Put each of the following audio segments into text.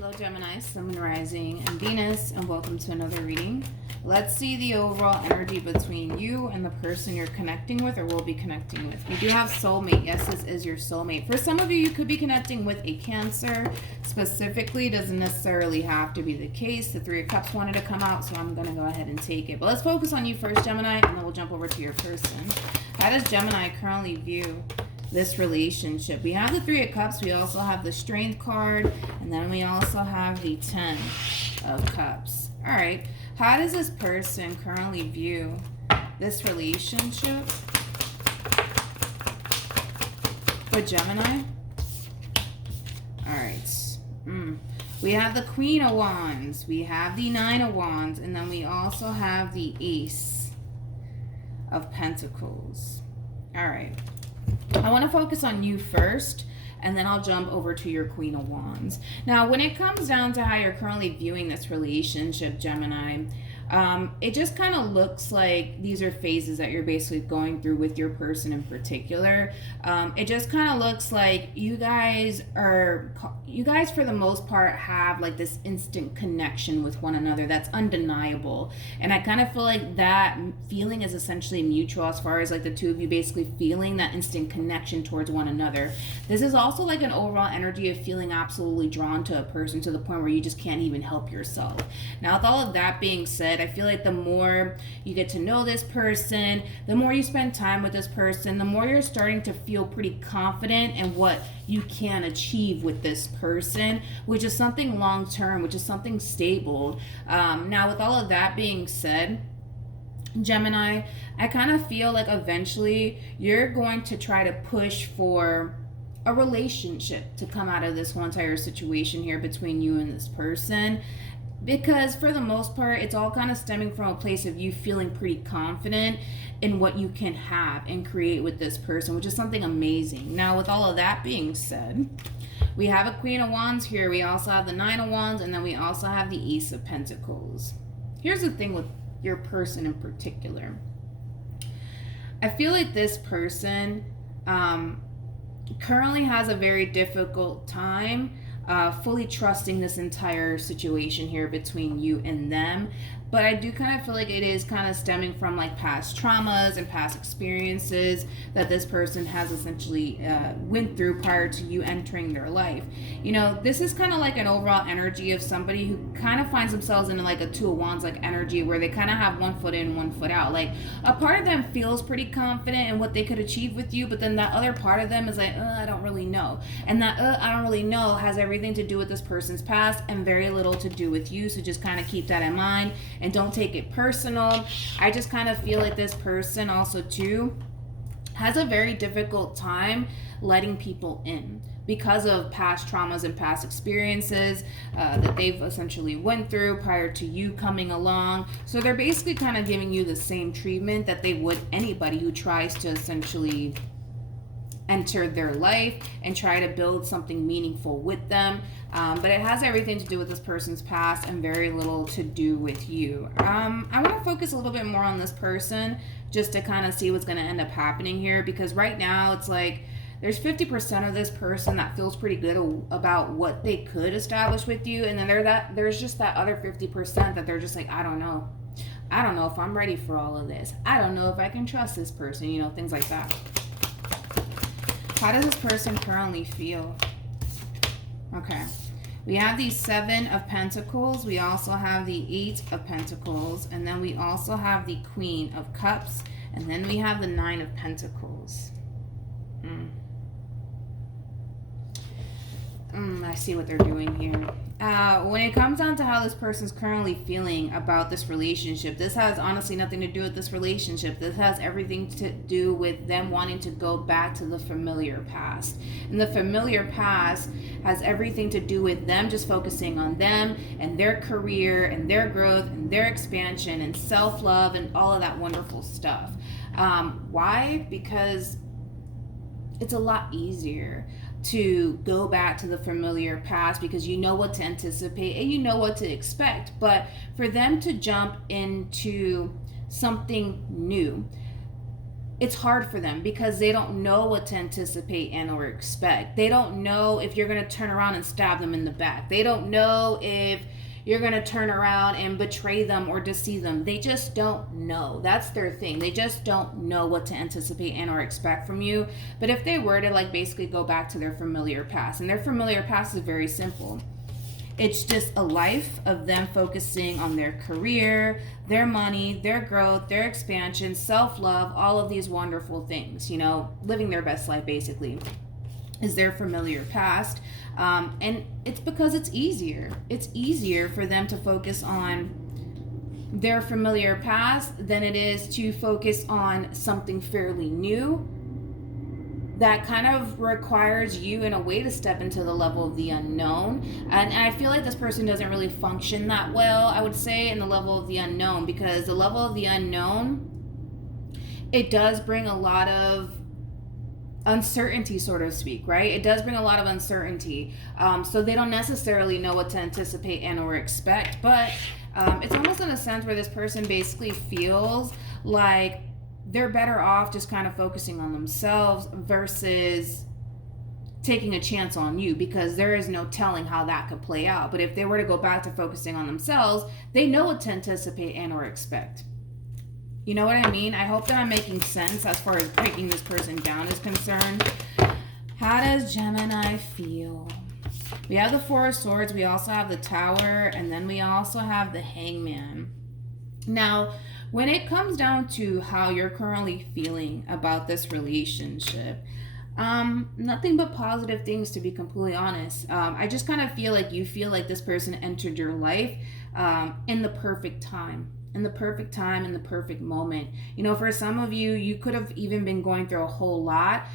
Hello Gemini, Sun, Rising, and Venus, and welcome to another reading. Let's see the overall energy between you and the person you're connecting with or will be connecting with. We do have soulmate. Yes, this is your soulmate. For some of you, you could be connecting with a Cancer. Specifically, doesn't necessarily have to be the case. The Three of Cups wanted to come out, so I'm going to go ahead and take it. But let's focus on you first, Gemini, and then we'll jump over to your person. How does Gemini currently view this relationship? We have the Three of Cups, we also have the Strength card, and then we also have the Ten of Cups. All right, how does this person currently view this relationship for Gemini? All right, we have the Queen of Wands, we have the Nine of Wands, and then we also have the Ace of Pentacles. All right, I want to focus on you first, and then I'll jump over to your Queen of Wands. Now, when it comes down to how you're currently viewing this relationship, Gemini, it just kind of looks like these are phases that you're basically going through with your person in particular. It just kind of looks like you guys for the most part have like this instant connection with one another that's undeniable, and I kind of feel like that feeling is essentially mutual, as far as like the two of you basically feeling that instant connection towards one another. This is also like an overall energy of feeling absolutely drawn to a person to the point where you just can't even help yourself. Now, with all of that being said, I feel like the more you get to know this person, the more you spend time with this person, the more you're starting to feel pretty confident in what you can achieve with this person, which is something long-term, which is something stable. Now, with all of that being said, Gemini, I kind of feel like eventually you're going to try to push for a relationship to come out of this whole entire situation here between you and this person, because for the most part it's all kind of stemming from a place of you feeling pretty confident in what you can have and create with this person, which is something amazing. Now, with all of that being said, we have a Queen of Wands here, we also have the Nine of Wands, and then we also have the Ace of Pentacles. Here's the thing with your person in particular. I feel like this person currently has a very difficult time fully trusting this entire situation here between you and them. But I do kind of feel like it is kind of stemming from like past traumas and past experiences that this person has essentially went through prior to you entering their life. You know, this is kind of like an overall energy of somebody who kind of finds themselves in like a Two of Wands like energy, where they kind of have one foot in, one foot out. Like a part of them feels pretty confident in what they could achieve with you, but then that other part of them is like, I don't really know. And that I don't really know has everything to do with this person's past and very little to do with you. So just kind of keep that in mind and don't take it personal. I just kind of feel like this person also too has a very difficult time letting people in because of past traumas and past experiences that they've essentially went through prior to you coming along. So they're basically kind of giving you the same treatment that they would anybody who tries to essentially enter their life and try to build something meaningful with them. But it has everything to do with this person's past and very little to do with you. I want to focus a little bit more on this person just to kind of see what's going to end up happening here, because right now it's like there's 50% of this person that feels pretty good about what they could establish with you, and then there's just that other 50% that they're just like, I don't know if I'm ready for all of this. I don't know if I can trust this person, you know, things like that. How does this person currently feel? Okay. We have the Seven of Pentacles. We also have the Eight of Pentacles. And then we also have the Queen of Cups. And then we have the Nine of Pentacles. I see what they're doing here. When it comes down to how this person's currently feeling about this relationship, this has honestly nothing to do with this relationship. This has everything to do with them wanting to go back to the familiar past. And the familiar past has everything to do with them just focusing on them and their career and their growth and their expansion and self-love and all of that wonderful stuff. Why? Because it's a lot easier to go back to the familiar past because you know what to anticipate and you know what to expect. But for them to jump into something new, it's hard for them because they don't know what to anticipate and or expect. They don't know if you're going to turn around and stab them in the back. They don't know if you're going to turn around and betray them or deceive them. They just don't know. That's their thing. They just don't know what to anticipate and or expect from you. But if they were to like basically go back to their familiar past, and their familiar past is very simple. It's just a life of them focusing on their career, their money, their growth, their expansion, self-love, all of these wonderful things, you know, living their best life basically is their familiar past. And it's because it's easier. It's easier for them to focus on their familiar past than it is to focus on something fairly new that kind of requires you in a way to step into the level of the unknown. And I feel like this person doesn't really function that well, I would say, in the level of the unknown, because the level of the unknown, it does bring a lot of uncertainty, so to speak, right? It does bring a lot of uncertainty. So they don't necessarily know what to anticipate and or expect, but it's almost in a sense where this person basically feels like they're better off just kind of focusing on themselves versus taking a chance on you, because there is no telling how that could play out. But if they were to go back to focusing on themselves, they know what to anticipate and or expect. You know what I mean? I hope that I'm making sense as far as breaking this person down is concerned. How does Gemini feel? We have the Four of Swords, we also have the Tower, and then we also have the Hangman. Now, when it comes down to how you're currently feeling about this relationship, nothing but positive things, to be completely honest. I just kind of feel like you feel like this person entered your life in the perfect time. In the perfect time, in the perfect moment. You know, for some of you, you could have even been going through a whole lot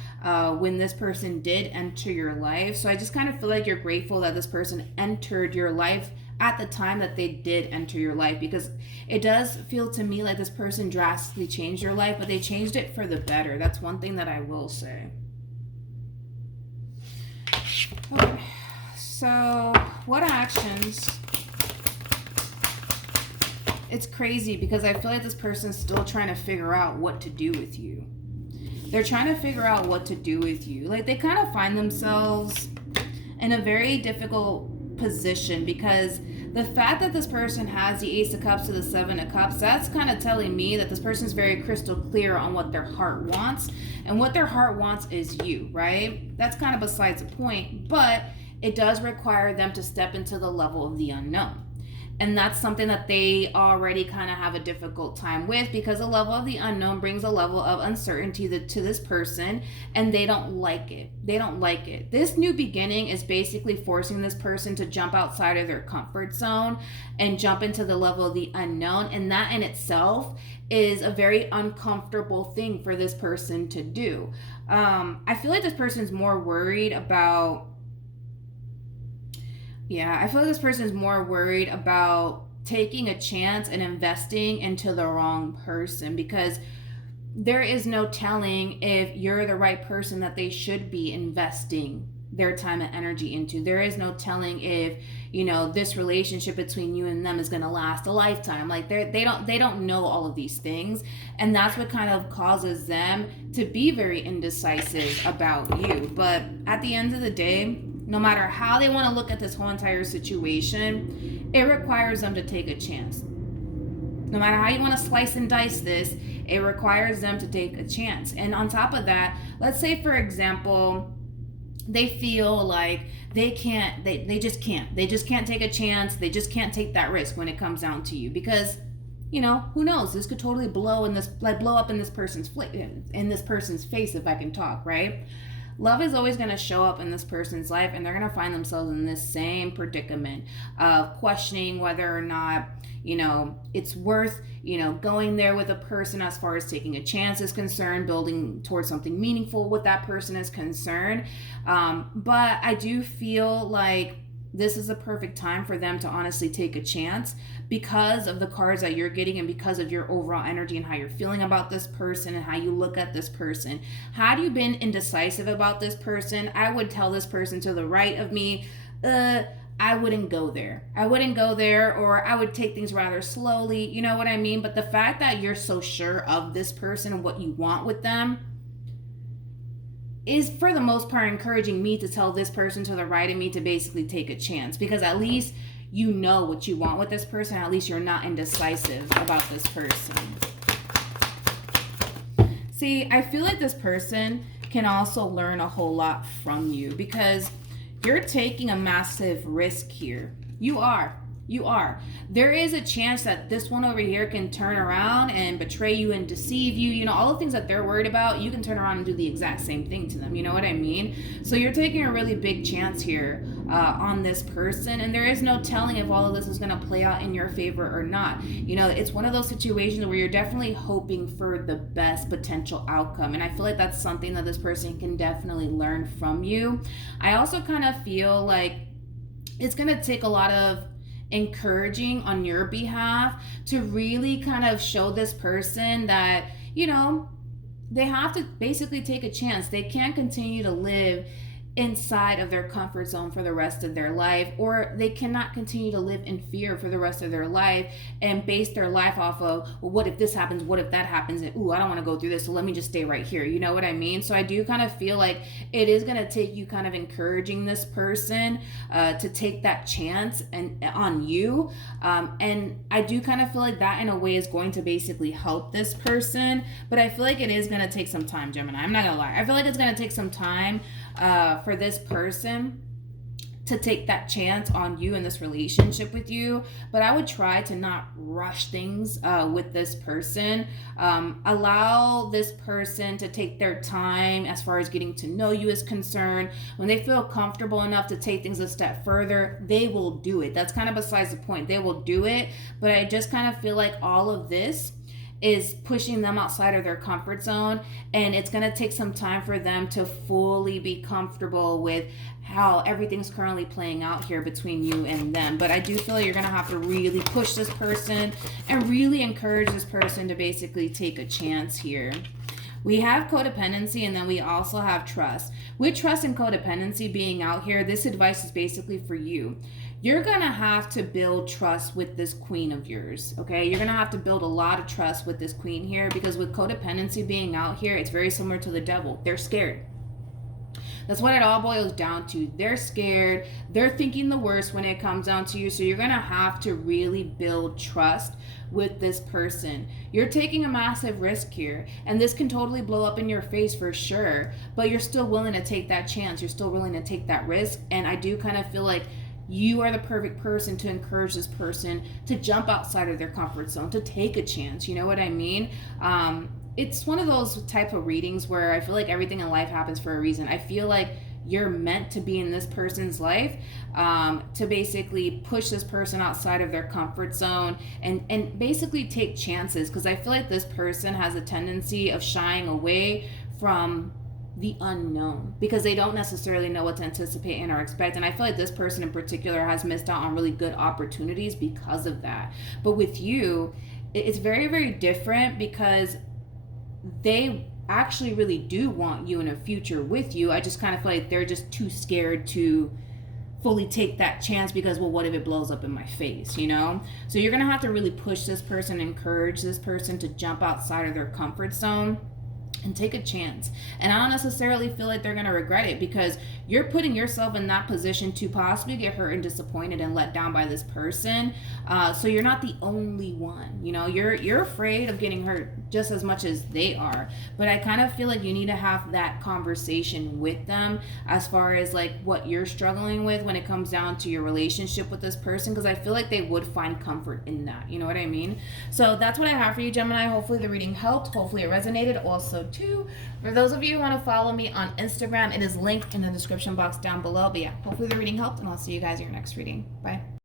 when this person did enter your life. So I just kind of feel like you're grateful that this person entered your life at the time that they did enter your life, because it does feel to me like this person drastically changed your life, but they changed it for the better. That's one thing that I will say. Okay, so what actions? It's crazy because I feel like this person's still trying to figure out what to do with you. They're trying to figure out what to do with you. Like, they kind of find themselves in a very difficult position, because the fact that this person has the Ace of Cups to the Seven of Cups, that's kind of telling me that this person's very crystal clear on what their heart wants, and what their heart wants is you, right? That's kind of besides the point, but it does require them to step into the level of the unknown. And that's something that they already kind of have a difficult time with, because the level of the unknown brings a level of uncertainty to this person, and they don't like it. They don't like it. This new beginning is basically forcing this person to jump outside of their comfort zone and jump into the level of the unknown. And that in itself is a very uncomfortable thing for this person to do. I feel like this person's more worried about I feel like this person is more worried about taking a chance and investing into the wrong person, because there is no telling if you're the right person that they should be investing their time and energy into. There is no telling if, you know, this relationship between you and them is going to last a lifetime. Like, they don't know all of these things, and that's what kind of causes them to be very indecisive about you. But at the end of the day, no matter how they want to look at this whole entire situation, it requires them to take a chance. No matter how you want to slice and dice this, it requires them to take a chance. And on top of that, let's say, for example, they feel like they just can't take a chance. They just can't take that risk when it comes down to you, because, you know, who knows? This could totally blow up in this person's face, if I can talk, right? Love is always going to show up in this person's life, and they're going to find themselves in this same predicament of questioning whether or not, you know, it's worth, you know, going there with a person as far as taking a chance is concerned, building towards something meaningful with that person is concerned. But I do feel like this is a perfect time for them to honestly take a chance, because of the cards that you're getting, and because of your overall energy and how you're feeling about this person and how you look at this person. Had you been indecisive about this person, I would tell this person to the right of me, I wouldn't go there. I wouldn't go there, or I would take things rather slowly. You know what I mean? But the fact that you're so sure of this person and what you want with them is, for the most part, encouraging me to tell this person to the right of me to basically take a chance, because at least you know what you want with this person. At least you're not indecisive about this person. See, I feel like this person can also learn a whole lot from you, because you're taking a massive risk here. You are. There is a chance that this one over here can turn around and betray you and deceive you. You know, all the things that they're worried about, you can turn around and do the exact same thing to them. You know what I mean? So you're taking a really big chance here on this person. And there is no telling if all of this is going to play out in your favor or not. You know, it's one of those situations where you're definitely hoping for the best potential outcome. And I feel like that's something that this person can definitely learn from you. I also kind of feel like it's going to take a lot of encouraging on your behalf to really kind of show this person that, you know, they have to basically take a chance. They can't continue to live inside of their comfort zone for the rest of their life, or they cannot continue to live in fear for the rest of their life and base their life off of, well, what if this happens, what if that happens, and ooh, I don't want to go through this, so let me just stay right here. You know what I mean? So I do kind of feel like it is going to take you kind of encouraging this person to take that chance and on you, and I do kind of feel like that in a way is going to basically help this person. But I feel like it is going to take some time, Gemini. I'm not gonna lie, I feel like it's going to take some time for this person to take that chance on you in this relationship with you. But I would try to not rush things with this person. Allow this person to take their time as far as getting to know you is concerned. When they feel comfortable enough to take things a step further, they will do it. That's kind of besides the point. They will do it. But I just kind of feel like all of this is pushing them outside of their comfort zone, and it's going to take some time for them to fully be comfortable with how everything's currently playing out here between you and them. But I do feel like you're going to have to really push this person and really encourage this person to basically take a chance here. We have codependency, and then we also have trust. With trust and codependency being out here, this advice is basically for you. You're going to have to build trust with this queen of yours, okay? You're going to have to build a lot of trust with this queen here, because with codependency being out here, it's very similar to the devil. They're scared. That's what it all boils down to. They're scared. They're thinking the worst when it comes down to you. So you're going to have to really build trust with this person. You're taking a massive risk here, and this can totally blow up in your face for sure, but you're still willing to take that chance. You're still willing to take that risk. And I do kind of feel like you are the perfect person to encourage this person to jump outside of their comfort zone, to take a chance. You know what I mean? It's one of those type of readings where I feel like everything in life happens for a reason. I feel like you're meant to be in this person's life to basically push this person outside of their comfort zone and basically take chances, because I feel like this person has a tendency of shying away from the unknown because they don't necessarily know what to anticipate and or expect. And I feel like this person in particular has missed out on really good opportunities because of that. But with you, it's very, very different, because they actually really do want you in a future with you. I just kind of feel like they're just too scared to fully take that chance because, well, what if it blows up in my face, you know? So you're gonna have to really push this person, encourage this person to jump outside of their comfort zone and take a chance. And I don't necessarily feel like they're going to regret it, because you're putting yourself in that position to possibly get hurt and disappointed and let down by this person. So you're not the only one, you know, you're afraid of getting hurt just as much as they are. But I kind of feel like you need to have that conversation with them as far as like what you're struggling with when it comes down to your relationship with this person, because I feel like they would find comfort in that. You know what I mean? So that's what I have for you, Gemini. Hopefully the reading helped. Hopefully it resonated. Also, too, for those of you who want to follow me on Instagram, it is linked in the description box down below. But yeah, hopefully the reading helped, and I'll see you guys in your next reading. Bye.